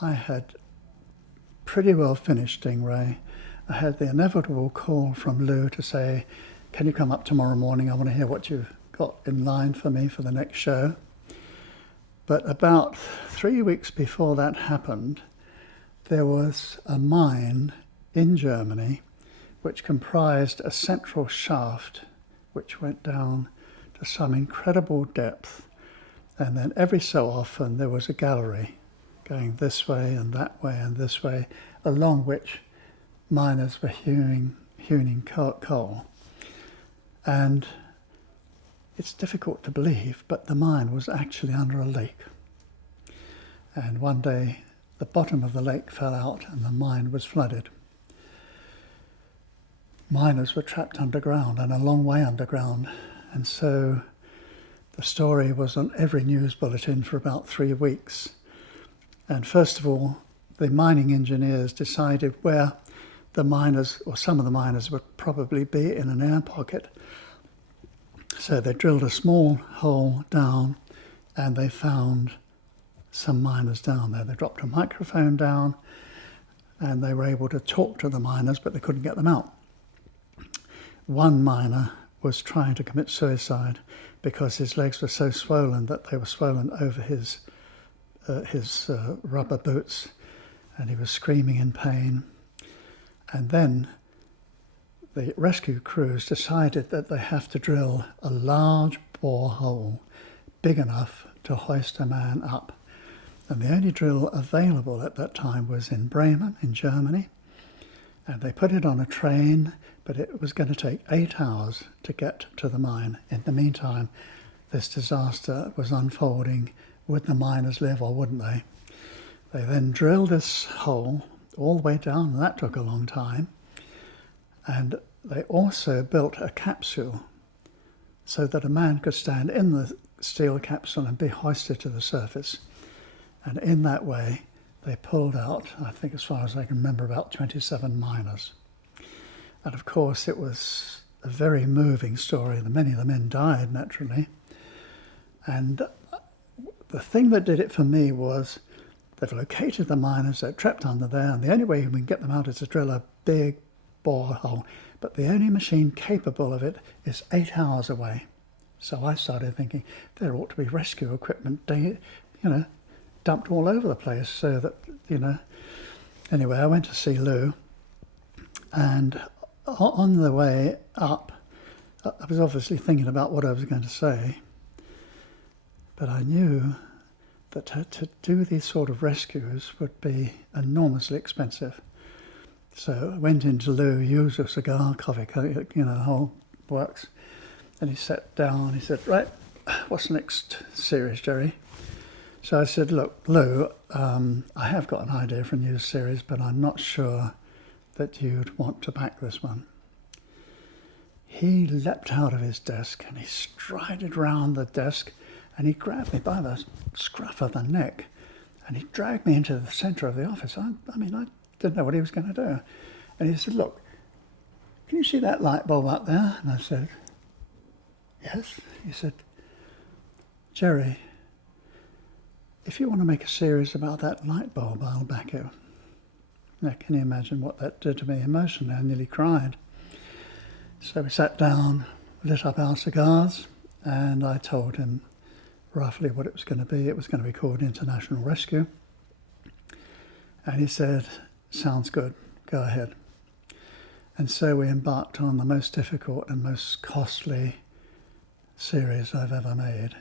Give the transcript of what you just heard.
I had pretty well finished Stingray. I had the inevitable call from Lou to say, can you come up tomorrow morning? I want to hear what you've got in line for me for the next show. But about 3 weeks before that happened, there was a mine in Germany which comprised a central shaft which went down to some incredible depth, and then every so often there was a gallery going this way and that way and this way, along which miners were hewing coal. And it's difficult to believe, but the mine was actually under a lake. And one day the bottom of the lake fell out and the mine was flooded. Miners were trapped underground and a long way underground, and so the story was on every news bulletin for about 3 weeks. And first of all, the mining engineers decided where the miners, or some of the miners, would probably be in an air pocket. So they drilled a small hole down and they found some miners down there. They dropped a microphone down and they were able to talk to the miners, but they couldn't get them out. One miner was trying to commit suicide because his legs were so swollen that they were swollen over his rubber boots, and he was screaming in pain. And then the rescue crews decided that they have to drill a large borehole big enough to hoist a man up. And the only drill available at that time was in Bremen, in Germany. And they put it on a train, but it was going to take 8 hours to get to the mine. In the meantime, this disaster was unfolding. Would the miners live or wouldn't they? They then drilled this hole all the way down, and that took a long time. And they also built a capsule so that a man could stand in the steel capsule and be hoisted to the surface. And in that way, they pulled out, I think as far as I can remember, about 27 miners. And of course, it was a very moving story. Many of the men died, naturally. And the thing that did it for me was they've located the miners, they're trapped under there, and the only way we can get them out is to drill a big borehole. But the only machine capable of it is 8 hours away. So I started thinking there ought to be rescue equipment, dumped all over the place so that, Anyway, I went to see Lou, and on the way up, I was obviously thinking about what I was going to say, but I knew that to do these sort of rescues would be enormously expensive. So I went into Lou, used a cigar, coffee, the whole works, and he sat down, he said, right, what's the next series, Gerry? So I said, look, Lou, I have got an idea for a new series, but I'm not sure that you'd want to back this one. He leapt out of his desk and he strided round the desk and he grabbed me by the scruff of the neck and he dragged me into the centre of the office. I didn't know what he was going to do. And he said, look, can you see that light bulb up there? And I said, yes. He said, Gerry, if you want to make a series about that light bulb, I'll back you. Now, can you imagine what that did to me emotionally? I nearly cried. So we sat down, lit up our cigars, and I told him roughly what it was going to be. It was going to be called International Rescue. And he said, sounds good, go ahead. And so we embarked on the most difficult and most costly series I've ever made.